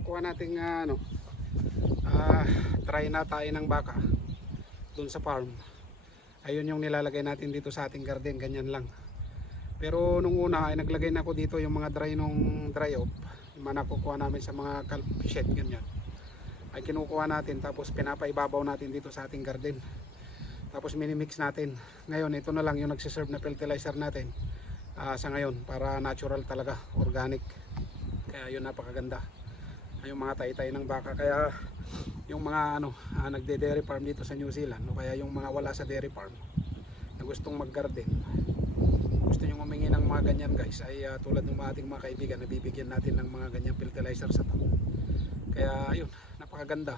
kinukuha nating ah, ano, ah, try na tayo ng baka doon sa farm. Ayun yung nilalagay natin dito sa ating garden, ganyan lang. Pero nung una ay naglagay na ako dito yung mga dry nung dry off. Yung mga nakukuha namin sa mga calf shed ganyan. Ay kinukuha natin tapos pinapaibabaw natin dito sa ating garden. Tapos minimix natin. Ngayon ito na lang yung nagsiserve na fertilizer natin. ah, sa ngayon para natural talaga, organic. Kaya yun napakaganda. Yung mga taytay ng baka. Kaya yung mga ano ah, nagde-dairy farm dito sa New Zealand o kaya yung mga wala sa dairy farm na gustong mag-garden. Gusto nyo humingi ng mga ganyan guys ay ah, tulad ng mga ating mga kaibigan nabibigyan natin ng mga ganyang fertilizer sa to kaya ayun napakaganda.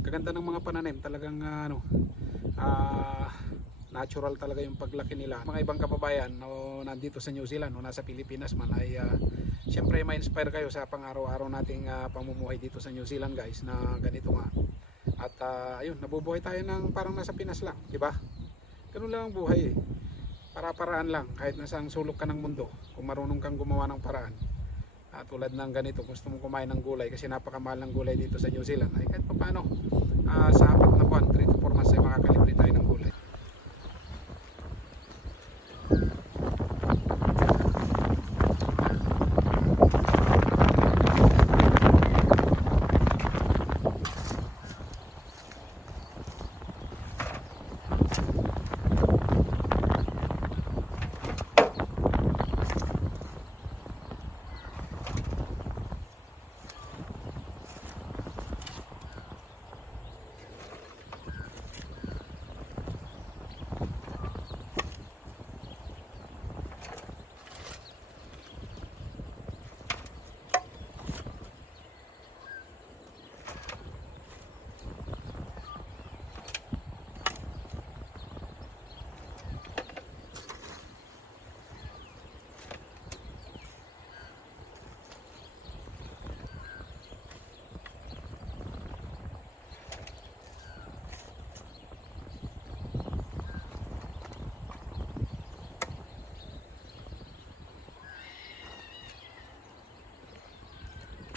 Kaganda ng mga pananim talagang ah, ano ah, natural talaga yung paglaki nila. Mga ibang kababayan no, nandito sa New Zealand o nasa Pilipinas man ay ah, syempre may inspire kayo sa pang-araw-araw nating ah, pamumuhay dito sa New Zealand guys na ganito nga. At ah, ayun nabubuhay tayo ng parang nasa Pinas lang di ba? Ganun lang ang buhay eh. Para-paraan lang kahit nasa ang sulok ka ng mundo kung marunong kang gumawa ng paraan. Ah, tulad ng ganito gusto mong kumain ng gulay kasi napakamahal ng gulay dito sa New Zealand ay kahit paano ah, sa apat na buwan 3 to 4 months ay makakalibre tayo ng gulay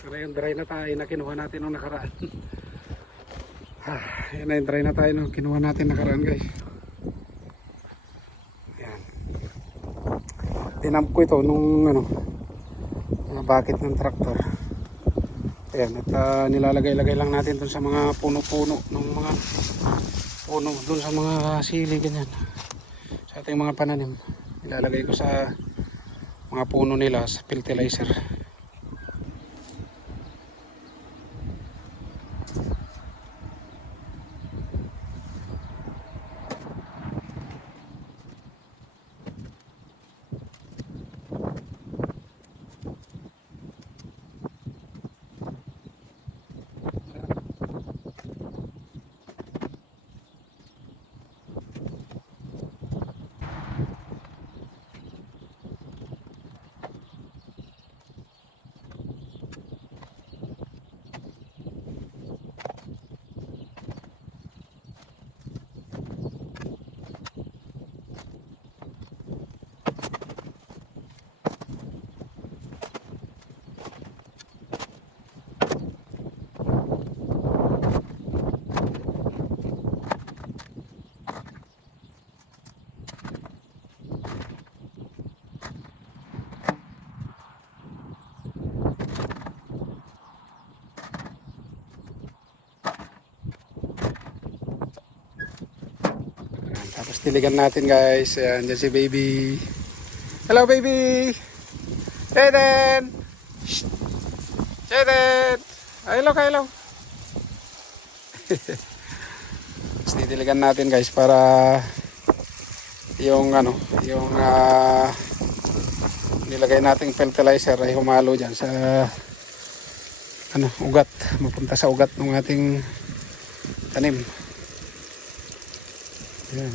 Pero yung dry na tayo na kinuha natin nung nakaraan. ah, yan na yung dry na tayo nung kinuha natin nakaraan guys. Yan. Tinamp ko ito nung ano, bakit ng traktor. Ayan, at ah, nilalagay-lagay lang natin dun sa mga puno-puno ng mga puno dun sa mga sili ganyan. Sa ating mga pananim. Nilalagay ko sa mga puno nila sa fertilizer. Ayan, tapos tiligan natin guys. Ayan, dyan si baby. Hello baby! Jaden! Jaden! Ay, hello hello. tapos titiligan natin guys para yung ano, yung ah, nilagay nating fertilizer ay humalo dyan sa ano, ugat. Mapunta sa ugat ng ating tanim. Ayan.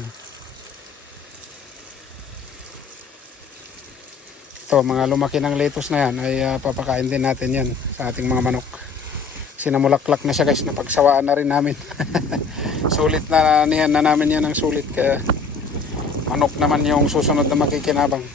Ito, mga lumaki ng lettuce na yan ay ah, papakain din natin yan sa ating mga manok. Sinamulaklak na siya guys, napagsawaan na rin namin. sulit na niyan na namin yan ng sulit kaya manok naman yung susunod na makikinabang.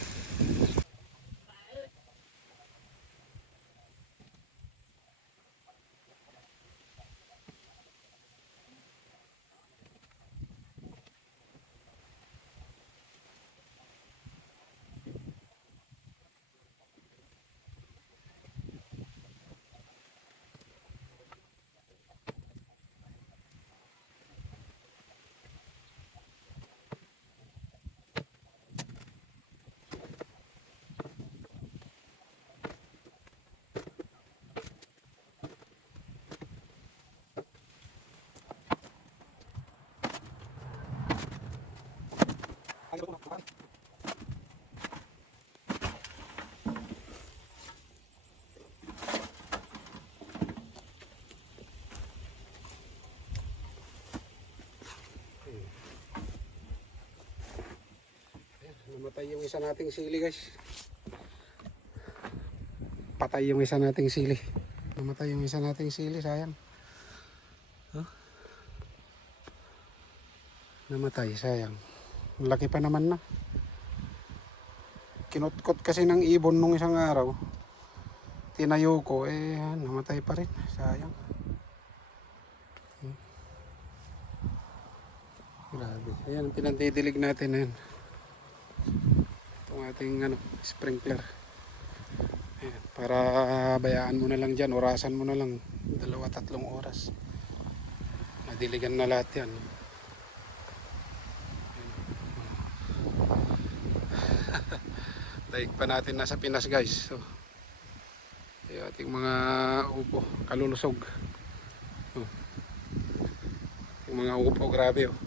Namatay yung isa nating sili guys. Patay yung isa nating sili. Namatay yung isa nating sili, sayang. Huh? Namatay, sayang. Ang laki pa naman na. Kinutkot kasi ng ibon nung isang araw. Tinayo ko, eh namatay pa rin. Sayang. Hmm. Grabe. Ayan, pinandidilig natin na yan. Itong ating ano, sprinkler. Ayan, para bayaan mo na lang dyan, orasan mo na lang. Dalawa, tatlong oras. Madiligan na lahat yan. Daig pa natin nasa Pinas guys. So, yung ating mga upo, kalulusog. Oh. Yung mga upo, grabe oh.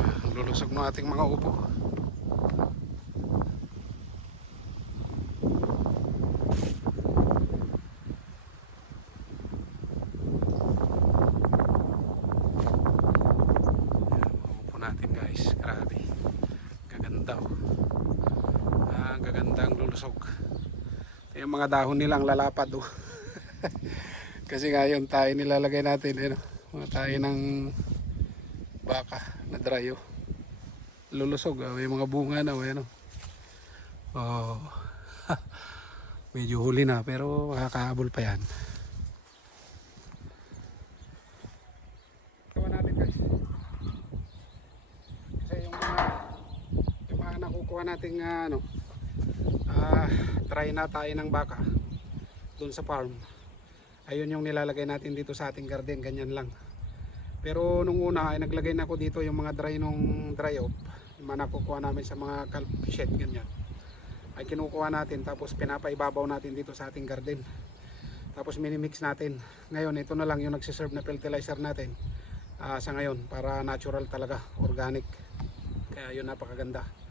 Ah, lulusog ng ating mga upo. Ayan, mga upo natin guys, grabe. Gaganda oh. Ah, gaganda ang lulusog. Yung mga dahon nilang lalapad oh. Kasi ngayon tayo nilalagay natin, eh, no? mga tayo ng baka na dry oh. Lulusog, ah. may mga bunga na, oh, ano. Oh. Medyo huli na pero makakahabol pa yan. Gawa natin guys. Kasi yung mga yung nakukuha nating ah, ano ah, try na tayo ng baka doon sa farm. Ayun yung nilalagay natin dito sa ating garden, ganyan lang. Pero nung una ay naglagay na ako dito yung mga dry nung dry off. Yung mga nakukuha namin sa mga calf shed ganyan. Ay kinukuha natin tapos pinapaibabaw natin dito sa ating garden. Tapos minimix natin. Ngayon ito na lang yung nagsiserve na fertilizer natin. ah, sa ngayon para natural talaga, organic. Kaya yun napakaganda.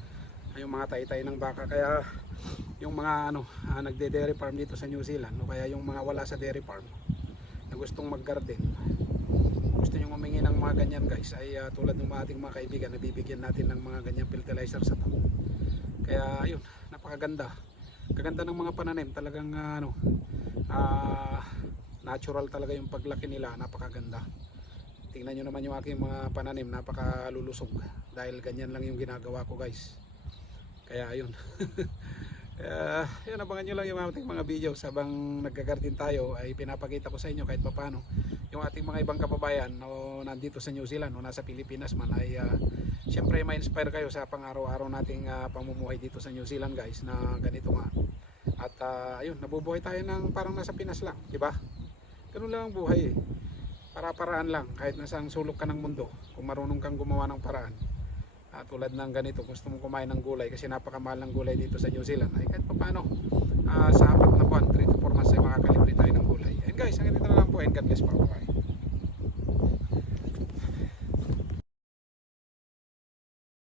Yung mga tayo-tayo ng baka. Kaya yung mga ano ah, nagde-dairy farm dito sa New Zealand o kaya yung mga wala sa dairy farm na gustong mag-garden. Gusto nyo humingi ng mga ganyan guys ay ah, tulad ng mga ating mga kaibigan nabibigyan natin ng mga ganyang fertilizer sa taon. Kaya ayun napakaganda. Kaganda ng mga pananim talagang ah, ano ah, natural talaga yung paglaki nila napakaganda. Tingnan nyo naman yung aking mga pananim napakalulusog. Dahil ganyan lang yung ginagawa ko guys kaya ayun kaya yun abangan nyo lang yung ating mga videos habang nagkagarden tayo ay pinapakita ko sa inyo kahit papano. Yung ating mga ibang kababayan no, nandito sa New Zealand o nasa Pilipinas man ay uh, syempre may inspire kayo sa pang-araw-araw nating ah, pamumuhay dito sa New Zealand guys na ganito nga. At ah, ayun nabubuhay tayo ng parang nasa Pinas lang di ba? Ganun lang ang buhay eh. Para-paraan lang kahit nasa sulok ka ng mundo kung marunong kang gumawa ng paraan Ah, tulad ng ganito, gusto mong kumain ng gulay kasi napakamahal ng gulay dito sa New Zealand. Ay kahit pa paano, ah, sa apat na buwan, 3 to 4 months ay makakalibre tayo ng gulay. And guys, hanggang dito na lang po and God bless po. Bye.